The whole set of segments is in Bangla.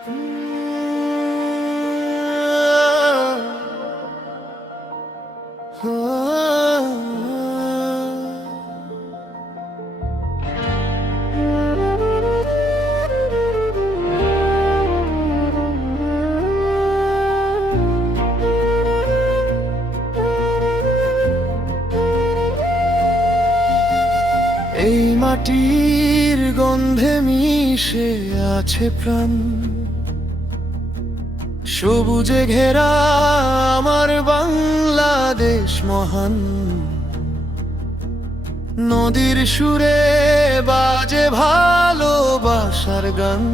এই মাটির গন্ধে মিশে আছে প্রাণ, সবুজে ঘেরা আমার বাংলাদেশ মহান। নদীর সুরে বাজে ভালোবাসার গান,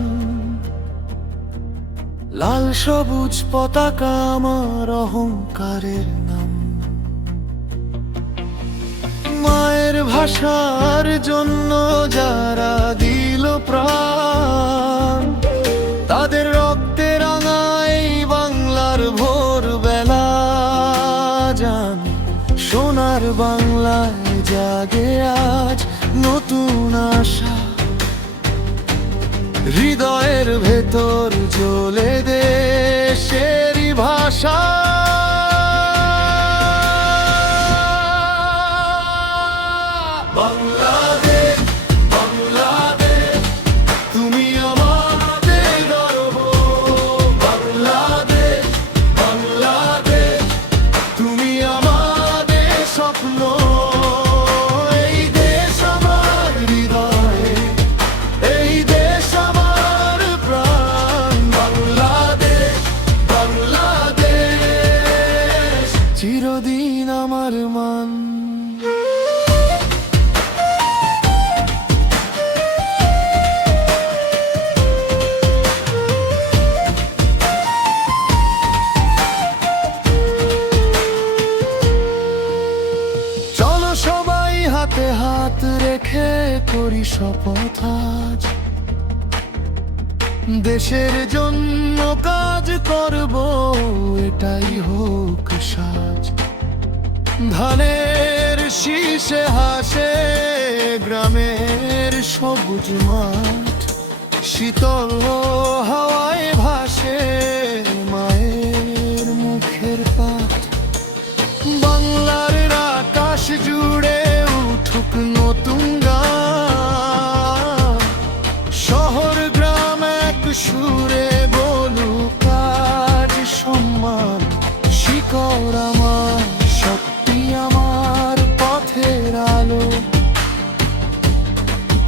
লাল সবুজ পতাকা আমার অহংকারের নাম। মায়ের ভাষার জন্য যারা দিল প্রাণ, তাদের রক্তে রাঙায় বাংলার ভোরবেলা। জান সোনার বাংলায় জাগে আজ নতুন আশা, হৃদয়ের ভেতর জ্বলে দেশেরই ভাষা। বাংলাদেশ, বাংলাদেশ, তুমি আমাদের গর্ব। বাংলাদেশ, বাংলাদেশ, তুমি আমাদের স্বপ্ন। এই দেশ আমার হৃদয়ে, এই দেশ আমার প্রাণ। বাংলাদেশ, বাংলাদেশ, চিরদিন আমার মান। সবাই হাতে হাত রেখে করি শপথ আজ, দেশের জন্য কাজ করব, এটাই হোক সাজ। ধানের শীষে হাসে গ্রামের সবুজ মাঠ, শীতল হাওয়ায় ভাসে মায়ের মুখের পাঠ। বাংলার আকাশ জুড়ে উঠুক নতুন গান, শহর গ্রাম এক সুরে বলুক আজ সম্মান। শিকড় আমার, শক্তি আমার, পথের আলো,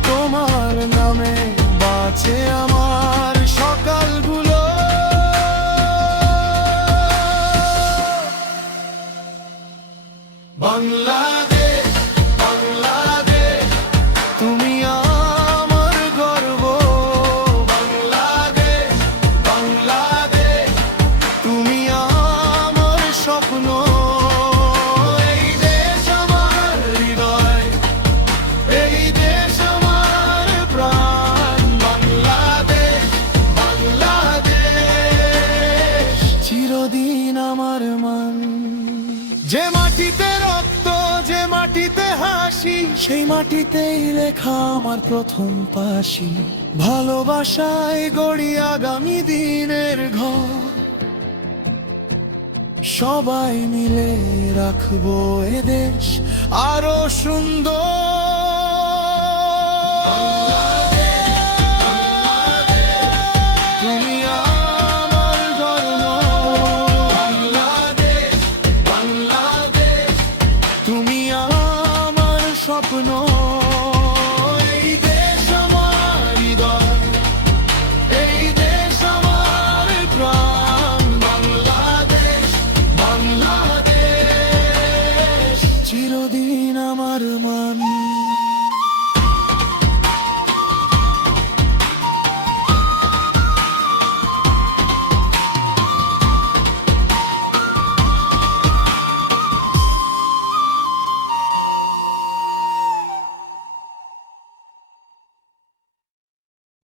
তোমার নামে বাঁচে আমার সকালগুলো। বাংলাদেশ, বাংলাদেশ, তুমি আমার গর্ব। বাংলাদেশ, বাংলাদেশ, তুমি আমার স্বপ্ন। এই দেশ আমার হৃদয়, এই দেশ আমার প্রাণ। বাংলাদেশ, বাংলাদেশ, চিরদিন আমার মান। যে মাটিতে রক্ত, যে মাটিতে হাসি, সেই মাটিতেই লেখা আমার প্রথম পাশি। ভালোবাসায় গড়ি আগামী দিনের ঘর, সবাই মিলে রাখবো এ দেশ আরো সুন্দর। স্বপ্ন, এই দেশ আমার হৃদয়, এই দেশ আমার প্রাণ। বাংলাদেশ, বাংলাদেশ, চিরদিন আমার মান।